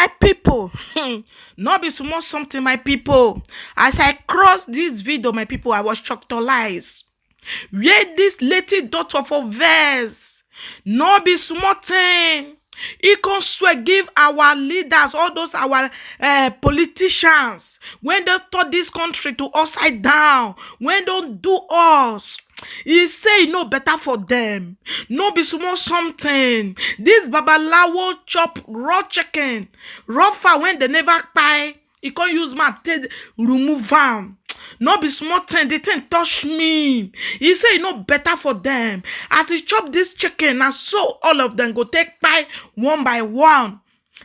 My people, not be small something, my people. As I cross this video, my people, I was shocked where this lady daughter for verse, no be small thing. He can swear give our leaders, all those our politicians, when they turn this country to upside down, when they do us. He say no better for them. No be small something. This babalawo chop raw chicken, raw fowl when they never kpai. He can't use mouth to remove am. No be small thing. The thing touch me. He say no better for them. As he chop this chicken, and so all of them go take kpai one by one.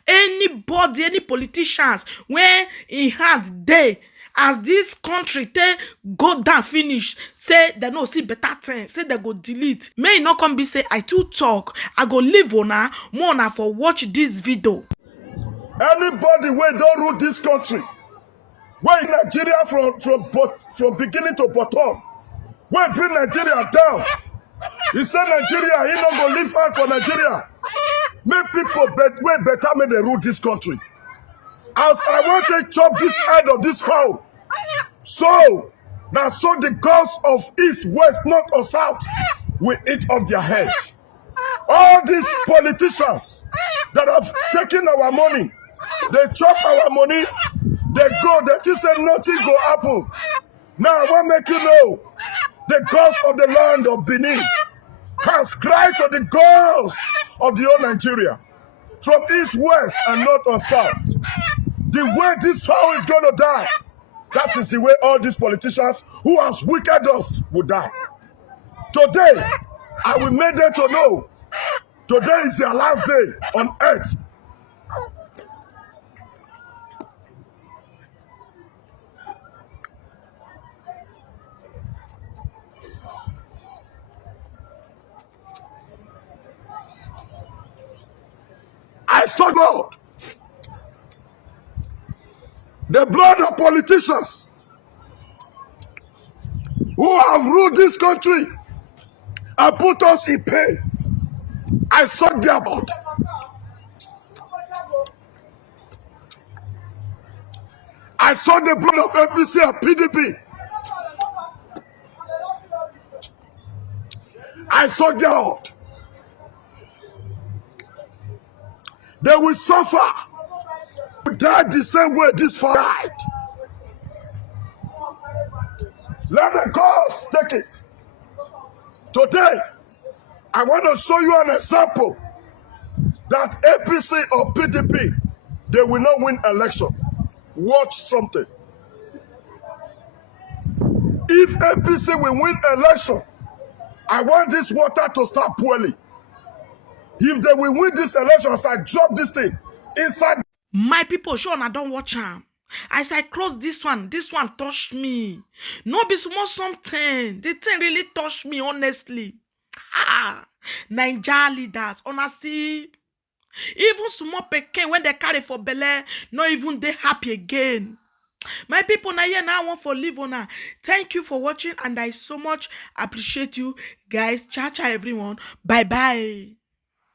Anybody, any politicians, when he had day. As this country they go down finish, say they no see better thing, say they go delete. May not come be say I too talk. I go leave ona more for watch this video. Anybody where don't rule this country, where in Nigeria from beginning to bottom, where bring Nigeria down. He said Nigeria, he not go live hard for Nigeria. Make people way better may they rule this country. As I want to chop this head of this fowl, so now so the gods of east, west, north, or south will eat off their heads. All these politicians that have taken our money, they chop our money, they go, they just say nothing go happen. Now I want to make you know, the gods of the land of Benin has cried to the gods of the whole Nigeria, from east, west, and north or south. The way this fowl is going to die, that is the way all these politicians who has wicked us will die. Today, I will make them to know, today is their last day on earth. I saw God. The blood of politicians who have ruled this country and put us in pain. I saw their blood. I saw the blood of APC and PDP. I saw their blood. They will suffer. Died the same way this father died. Let the gods take it. Today, I want to show you an example that APC or PDP, they will not win election. Watch something. If APC will win election, I want this water to start boiling. If they will win this election, as I drop this thing inside. My people, sure, I don't watch am. As I cross this one touched me. No be small something. The thing really touched me, honestly. Naija leaders, honestly. Even small pikin when they carry for belle, not even they happy again. My people, now here now want for live on. Thank you for watching, and I so much appreciate you guys. Ciao, ciao, everyone. Bye bye.